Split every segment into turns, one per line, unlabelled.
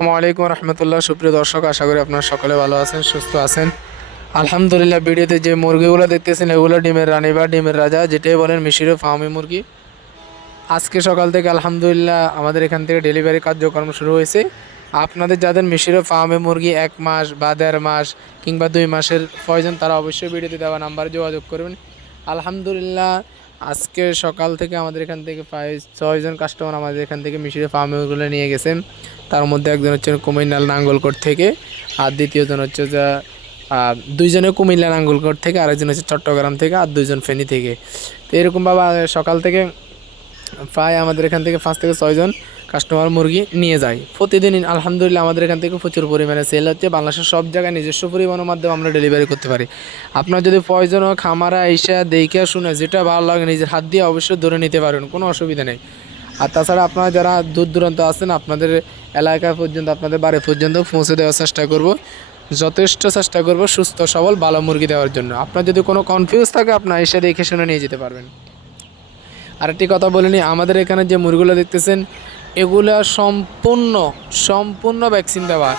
আসসালামু আলাইকুম রহমতুল্লাহ। সুপ্রিয় দর্শক, আশা করি আপনারা সকলে ভালো আছেন, সুস্থ আছেন। আলহামদুলিল্লাহ, ভিডিওতে যে মুরগিগুলো দেখতেছেন, এগুলো ডিমের রানী বা ডিমের রাজা, যেটাই বলেন মিশিরো ফার্মি মুরগি। আজকে সকাল থেকে আলহামদুলিল্লাহ আমাদের এখান থেকে ডেলিভারি কার্যক্রম শুরু হয়েছে। আপনাদের যাদের মিশিরো ফার্মে মুরগি এক মাস বা দেড় মাস কিংবা দুই মাসের প্রয়োজন, তারা অবশ্যই ভিডিওতে দেওয়া নাম্বারে যোগাযোগ করবেন। আলহামদুলিল্লাহ আজকে সকাল থেকে আমাদের এখান থেকে প্রায় ছয়জন কাস্টমার আমাদের এখান থেকে মিশিরে ফার্মগুলো নিয়ে গেছেন তার মধ্যে একজন হচ্ছে কুমিল্লার নাঙ্গলকোট থেকে আর দ্বিতীয়জন হচ্ছে যা দুইজনে কুমিল্লা নাঙ্গলকোট থেকে, আরেকজন হচ্ছে চট্টগ্রাম থেকে আর দুইজন ফেনী থেকে। তো এরকমভাবে সকাল থেকে প্রায় আমাদের এখান থেকে পাঁচ থেকে ছয়জন কাস্টমার মুরগি নিয়ে যায়। প্রতিদিন আলহামদুলিল্লাহ আমাদের এখান থেকে প্রচুর পরিমাণে সেল হচ্ছে। বাংলাদেশের সব জায়গায় নিজস্ব পরিবহনের মাধ্যমে আমরা ডেলিভারি করতে পারি। আপনার যদি প্রয়োজন হয়, খামারা এসে দেখে শুনে যেটা ভালো লাগে নিজের হাত দিয়ে অবশ্যই ধরে নিতে পারেন, কোনো অসুবিধা নেই। আর তাছাড়া আপনারা যারা দূর দূরান্ত আছেন, আপনাদের এলাকা পর্যন্ত, আপনাদের বাড়ি পর্যন্ত পৌঁছে দেওয়ার চেষ্টা করব। যথেষ্ট চেষ্টা করব সুস্থ সবল ভালো মুরগি দেওয়ার জন্য। আপনার যদি কোনো কনফিউজ থাকে, আপনার এসে দেখে শুনে নিয়ে যেতে পারবেন। আরেকটি কথা বলে নিই, আমাদের এখানে যে মুরগিগুলো দেখতেছেন, এগুলো সম্পূর্ণ সম্পূর্ণ ভ্যাকসিন দেওয়া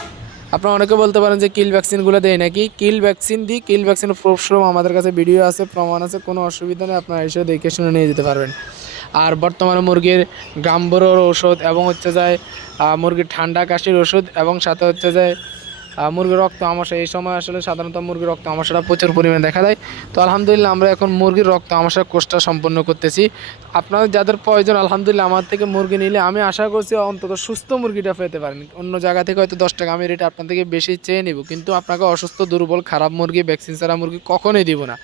আপনারা অনেকে বলতে পারেন যে কিল ভ্যাকসিনগুলো দেয় নাকি? কিল ভ্যাকসিন দিই কিল ভ্যাকসিন প্রশ্রম আমাদের কাছে ভিডিও আছে, প্রমাণ আছে, কোনো অসুবিধা নেই, আপনারা এসে দেখে শুনে নিয়ে যেতে পারবেন। আর বর্তমানে মুরগির গাম্বরোর ওষুধ এবং হচ্ছে যায় মুরগির ঠান্ডা কাশির ওষুধ এবং সাথে হচ্ছে যায় মুরগির রক্ত আমাশা এই সময় আসলে সাধারণত মুরগির রক্ত আমাশাটা প্রচুর পরিমাণে দেখা দেয়। তো আলহামদুলিল্লাহ আমরা এখন মুরগির রক্ত আমাশার কোর্সটা সম্পন্ন করতেছি। আপনাদের যাদের প্রয়োজন, আলহামদুলিল্লাহ আমার থেকে মুরগি নিলে আমি আশা করছি অন্তত সুস্থ মুরগিটা পেতে পারেন। অন্য জায়গা থেকে হয়তো দশ টাকা আমি রেট আপনার থেকে বেশি চেয়ে নিব, কিন্তু আপনাকে অসুস্থ, দুর্বল, খারাপ মুরগি ভ্যাকসিন ছাড়া মুরগি কখনোই দিব না।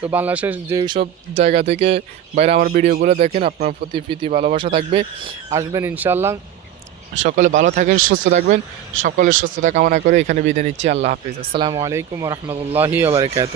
তো বাংলাদেশের যে সব জায়গা থেকে বাইরে আমার ভিডিওগুলো দেখেন, আপনার প্রতি প্রীতি, ভালোবাসা থাকবে। আসবেন ইনশাল্লাহ সকলে ভালো থাকেন, সুস্থ থাকবেন। সকলের সুস্থতা কামনা করে এখানে বিদায় নিচ্ছি। আল্লাহ হাফিজ। আসসালামু আলাইকুম রহমতুল্লাহি আবরকাত